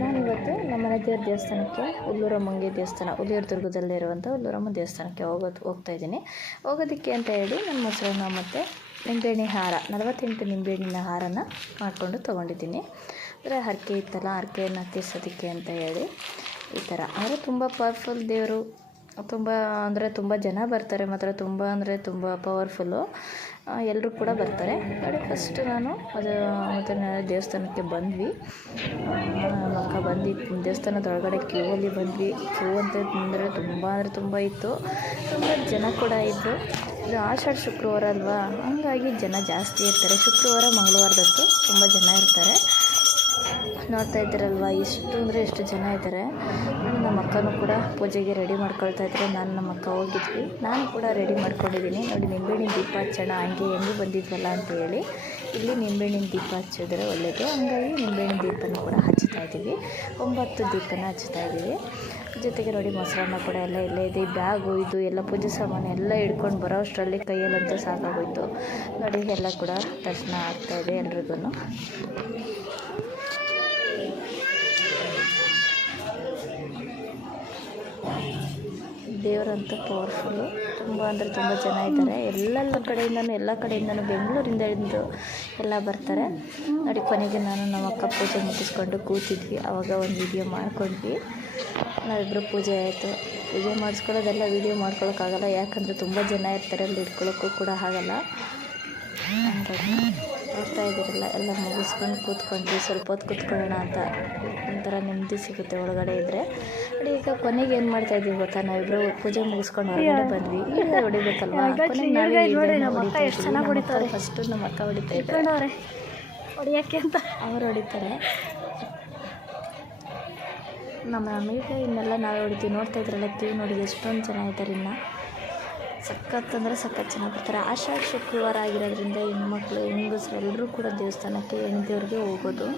ನಾನಿವತ್ತು ನಮ್ಮನೆ ದೇವ್ರ ದೇವಸ್ಥಾನಕ್ಕೆ ಹುಲ್ಲೂರಮ್ಮಂಗೆ ದೇವಸ್ಥಾನ ದುರ್ಗದಲ್ಲಿರುವಂಥ ಹುಲ್ಲೂರಮ್ಮ ದೇವಸ್ಥಾನಕ್ಕೆ ಹೋಗ್ತಾಯಿದ್ದೀನಿ. ಹೋಗೋದಕ್ಕೆ ಅಂತ ಹೇಳಿ ನನ್ನ ಮೊಸರನ್ನ ಮತ್ತು ನಿಂಬೆಹಣ್ಣಿನ ಹಾರ 48 ನಿಂಬೆಹಣ್ಣಿನ ಹಾರನ ಮಾಡಿಕೊಂಡು ತೊಗೊಂಡಿದ್ದೀನಿ. ಅಂದರೆ ಹರಕೆ ಇತ್ತಲ್ಲ, ಹರಕೆಯನ್ನು ತೀರ್ಸೋದಕ್ಕೆ ಅಂತ ಹೇಳಿ ಈ ಥರ. ಅಂದರೆ ತುಂಬ ಪವರ್ಫುಲ್ ದೇವರು, ತುಂಬ ಜನ ಬರ್ತಾರೆ ಮಾತ್ರ, ತುಂಬ ಪವರ್ಫುಲ್ಲು. ಎಲ್ಲರೂ ಕೂಡ ಬರ್ತಾರೆ ನೋಡಿ. ಫಸ್ಟು ನಾನು ಮತ್ತು ದೇವಸ್ಥಾನಕ್ಕೆ ಬಂದ್ವಿ. ನಮ್ಮ ಅಕ್ಕ ಬಂದು ದೇವಸ್ಥಾನದೊಳಗಡೆ ಕ್ಯೂವಲ್ಲಿ ಬಂದ್ವಿ. ಕ್ಯೂ ಅಂತಂದರೆ ತುಂಬ ಇತ್ತು. ತುಂಬ ಜನ ಕೂಡ ಇದ್ದರು. ಇದು ಆಷಾಢ ಶುಕ್ರವಾರ ಅಲ್ವಾ, ಹಂಗಾಗಿ ಜನ ಜಾಸ್ತಿ ಇರ್ತಾರೆ. ಶುಕ್ರವಾರ ಮಂಗಳವಾರದತ್ತು ತುಂಬ ಜನ ಇರ್ತಾರೆ. ನೋಡ್ತಾ ಇದ್ದೀರಲ್ವ ಎಷ್ಟು ಜನ ಇದ್ದಾರೆ. ನಮ್ಮ ಅಕ್ಕನೂ ಕೂಡ ಪೂಜೆಗೆ ರೆಡಿ ಮಾಡ್ಕೊಳ್ತಾ ಇದ್ರು. ನಾನು ನಮ್ಮ ಅಕ್ಕ ಹೋಗಿದ್ವಿ. ನಾನು ಕೂಡ ರೆಡಿ ಮಾಡ್ಕೊಂಡಿದ್ದೀನಿ ನೋಡಿ. ನಿಂಬೆಹಣ್ಣಿನ ದೀಪ ಹಚ್ಚೋಣ ಹೆಂಗೆ ಬಂದಿದ್ವಲ್ಲ ಅಂತ ಹೇಳಿ ಇಲ್ಲಿ ನಿಂಬೆಹಣ್ಣಿನ ದೀಪ ಹಚ್ಚಿದ್ರೆ ಒಳ್ಳೆಯದು. ಹಂಗಾಗಿ ನಿಂಬೆಹಣ್ಣಿನ ದೀಪನ ಕೂಡ ಹಚ್ತಾ ಇದ್ದೀವಿ. 9 ದೀಪನ ಹಚ್ತಾ ಇದ್ದೀವಿ. ಜೊತೆಗೆ ನೋಡಿ ಮೊಸರನ್ನ ಕೂಡ ಎಲ್ಲ ಇಲ್ಲೇ ಇದೆ. ಬ್ಯಾಗು ಇದು ಎಲ್ಲ ಪೂಜೆ ಸಾಮಾನು ಎಲ್ಲ ಹಿಡ್ಕೊಂಡು ಬರೋ ಅಷ್ಟರಲ್ಲಿ ಕೈಯಲ್ಲಂತೂ ಸಾಕಾಗೋಯ್ತು ನೋಡಿ. ಎಲ್ಲ ಕೂಡ ದರ್ಶನ ಆಗ್ತಾಯಿದೆ ಎಲ್ರಿಗೂ. ದೇವರಂತೂ ಪವರ್ಫುಲ್ಲು. ತುಂಬ ಜನ ಇದ್ದಾರೆ. ಎಲ್ಲ ಕಡೆಯಿಂದನೂ ಬೆಂಗಳೂರಿಂದ ಎಲ್ಲ ಬರ್ತಾರೆ ನೋಡಿ. ಕೊನೆಗೆ ನಾನು ನಮ್ಮ ಅಕ್ಕ ಪೂಜೆ ಮುಗಿಸ್ಕೊಂಡು ಕೂತಿದ್ವಿ. ಆವಾಗ ಒಂದು ವಿಡಿಯೋ ಮಾಡ್ಕೊಂಡ್ವಿ. ನಾವಿಬ್ಬರು ಪೂಜೆ ಆಯಿತು. ಪೂಜೆ ಮಾಡಿಸ್ಕೊಳ್ಳೋದೆಲ್ಲ ವೀಡಿಯೋ ಮಾಡ್ಕೊಳಕ್ಕಾಗಲ್ಲ, ಯಾಕಂದರೆ ತುಂಬ ಜನ ಇರ್ತಾರೆ, ಅಲ್ಲಿ ಇಟ್ಕೊಳ್ಳೋಕ್ಕೂ ಕೂಡ ಆಗಲ್ಲ. ಹಂಗಾಗಿ ನೋಡ್ತಾ ಇದ್ದೀರಲ್ಲ, ಎಲ್ಲ ಮುಗಿಸ್ಕೊಂಡು ಕೂತ್ಕೊಂಡ್ವಿ. ಸ್ವಲ್ಪ ಹೊತ್ತು ಕೂತ್ಕೊಳ್ಳೋಣ ಅಂತ ಒಂಥರ ನೆಮ್ಮದಿ ಸಿಗುತ್ತೆ ಒಳಗಡೆ ಇದ್ದರೆ. ನೋಡಿ ಈಗ ಕೊನೆಗೆ ಏನು ಮಾಡ್ತಾಯಿದ್ದೀವಿ ಗೊತ್ತಾ, ನಾವಿಬ್ಬರು ಪೂಜೆ ಮುಗಿಸ್ಕೊಂಡು ಹೊರಗಡೆ ಬಂದ್ವಿ. ಈಗ ಹೊಡಿಬೇಕಲ್ವಾ, ಫಸ್ಟು ನಮ್ಮ ಅಕ್ಕ ಹೊಡಿತಾ ಇದ್ದಾರೆ, ಹೊಡಿಯೋಕ್ಕೆ ಅಂತ ಅವರು ಹೊಡಿತಾರೆ. ನಮ್ಮ ಮನೆಗೆ ಇನ್ನೆಲ್ಲ ನಾವೇ ಹೊಡಿತೀವಿ. ನೋಡ್ತಾ ಇದ್ರಲ್ಲ ಕ್ಯೂ ನೋಡಿ, ಎಷ್ಟೊಂದು ಜನ ಇದ್ದಾರೆ. ಇನ್ನು ಸಖತ್ ಜನ ಬರ್ತಾರೆ. ಆಷಾಢ ಶುಕ್ರವಾರ ಆಗಿರೋದ್ರಿಂದ ಹೆಣ್ಮಕ್ಳು ಹೆಂಗಸರು ಎಲ್ಲರೂ ಕೂಡ ದೇವಸ್ಥಾನಕ್ಕೆ ಹೆಣ್ದೇವ್ರಿಗೆ ಹೋಗೋದು.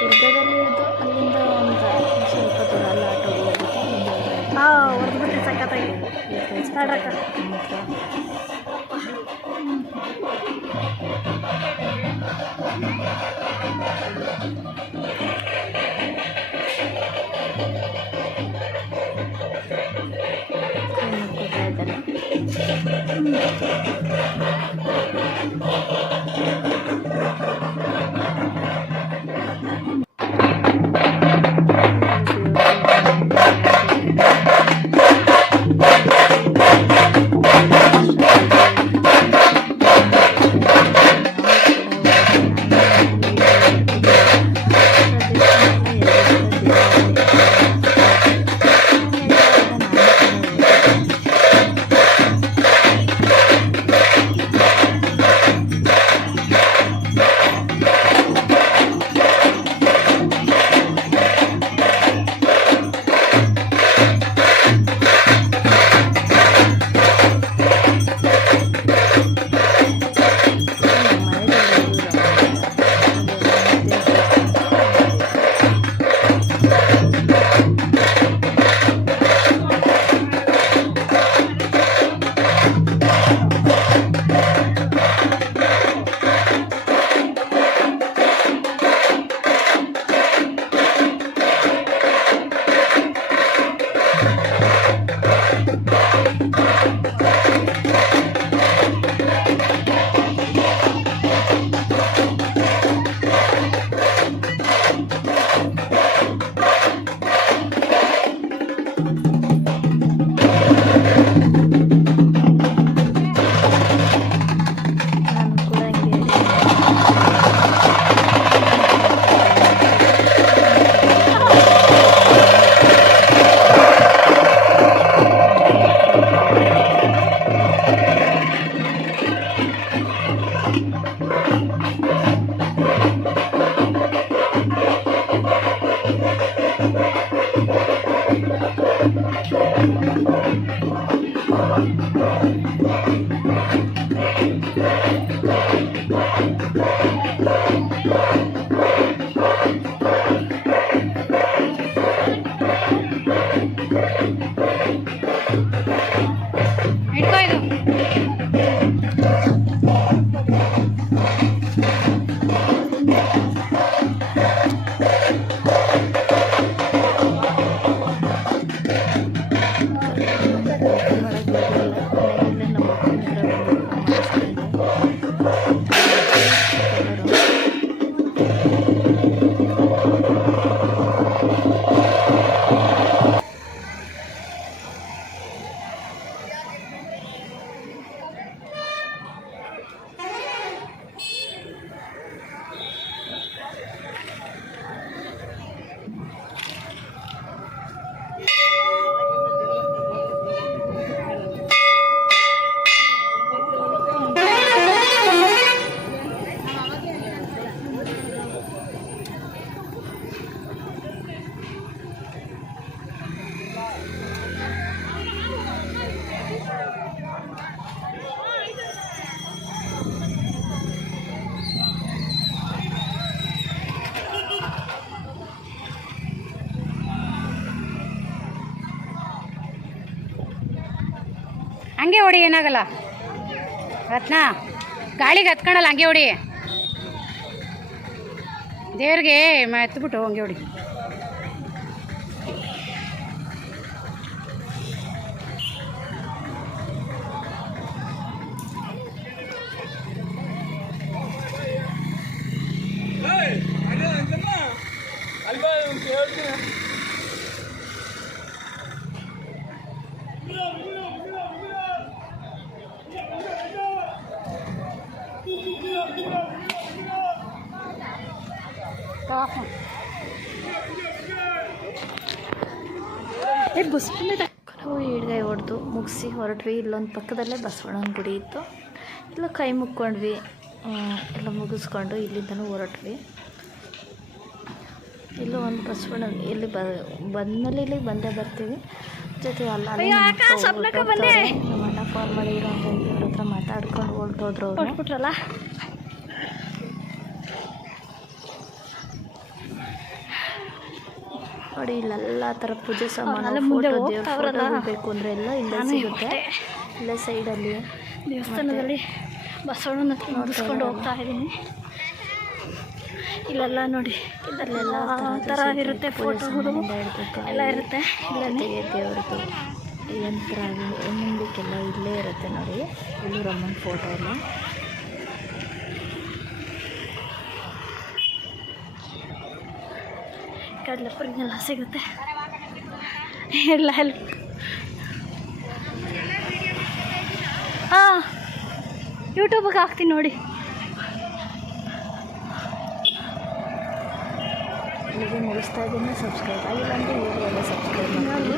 ದುರ್ಗದಲ್ಲಿ ಇಳಿದು ಅಲ್ಲಿಂದ ಒಂದು ಸ್ವಲ್ಪ ದೂರ ಅಲ್ಲ ಆಟೋ ಹೊಡೆದ್ಬಿಟ್ಟು ಸಖತ್ತಾಗಿ ಹಂಗೆ ಹೊಡಿ, ಏನಾಗಲ್ಲ ರತ್ನ, ಗಾಳಿಗೆ ಹತ್ಕೊಳಲ್ಲ, ಹಂಗೆ ಹೊಡಿ. ದೇವ್ರಿಗೆ ಎತ್ಬಿಟ್ಟು ಹಂಗೆ ಹೊಡಿ. ನಾವು ಈಡ್ಗಾಯಿ ಹೊಡೆದು ಮುಗಿಸಿ ಹೊರಟ್ವಿ. ಇಲ್ಲೊಂದು ಪಕ್ಕದಲ್ಲೇ ಬಸವಣ್ಣನ ಗುಡಿ ಇತ್ತು, ಇಲ್ಲ ಕೈ ಮುಕ್ಕೊಂಡ್ವಿ, ಎಲ್ಲ ಮುಗಿಸ್ಕೊಂಡು ಇಲ್ಲಿಂದನೂ ಹೊರಟ್ವಿ. ಇಲ್ಲೂ ಒಂದು ಬಸವಣ್ಣ ಇಲ್ಲಿ ಬಂದಮೇಲೆ ಇಲ್ಲಿಗೆ ಬಂದೇ ಬರ್ತೀವಿ. ಜೊತೆ ಅಲ್ಲ ನಮ್ಮ ಅಣ್ಣ ಕಾಲ್ ಮಾಡಿದ್ರು, ಹಂಗಾಗಿ ಇವ್ರ ಹತ್ರ ಮಾತಾಡ್ಕೊಂಡು ಹೊರಟೋದ್ರು ಅವ್ರು. ನೋಡಿ ಇಲ್ಲೆಲ್ಲ ಥರ ಪೂಜೆ ಸಾಮಾನು, ಫೋಟೋ, ದೇವ್ರ ಬೇಕು ಅಂದರೆ ಎಲ್ಲ ಇಲ್ಲೇ ಸಿಗುತ್ತೆ. ಇಲ್ಲೇ ಸೈಡಲ್ಲಿ ದೇವಸ್ಥಾನದಲ್ಲಿ ಬಸವಣ್ಣನ ನೋಡಿಸ್ಕೊಂಡು ಹೋಗ್ತಾ ಇದ್ದೀನಿ. ಇಲ್ಲೆಲ್ಲ ನೋಡಿ, ಇಲ್ಲೆಲ್ಲ ಥರ ಇರುತ್ತೆ, ಫೋಟೋಗಳು ಎಲ್ಲ ಇರುತ್ತೆ. ಇಲ್ಲೇ ದೇವ್ರದ್ದು ಯಂತ್ರ ನಂಬಿಕೆಲ್ಲ ಇಲ್ಲೇ ಇರುತ್ತೆ ನೋಡಿ. ಉಲ್ಲೂರಮ್ಮನ ಫೋಟೋ ಎಲ್ಲ ಕಡಲೆಪುರಿನೆಲ್ಲ ಸಿಗುತ್ತೆ, ಎಲ್ಲ ಹೆಲ್ಪ್. ಯೂಟ್ಯೂಬಿಗೆ ಹಾಕ್ತೀನಿ ನೋಡಿ. ಇಲ್ಲಿಗೆ ಮುಗಿಸ್ತಾ ಇದ್ದೀನಿ. ಸಬ್ಸ್ಕ್ರೈಬ್ ಆಗಿಲ್ಲ ಅಂದರೆ ಈಗಲೇ ಸಬ್ಸ್ಕ್ರೈಬ್ ಮಾಡಿ.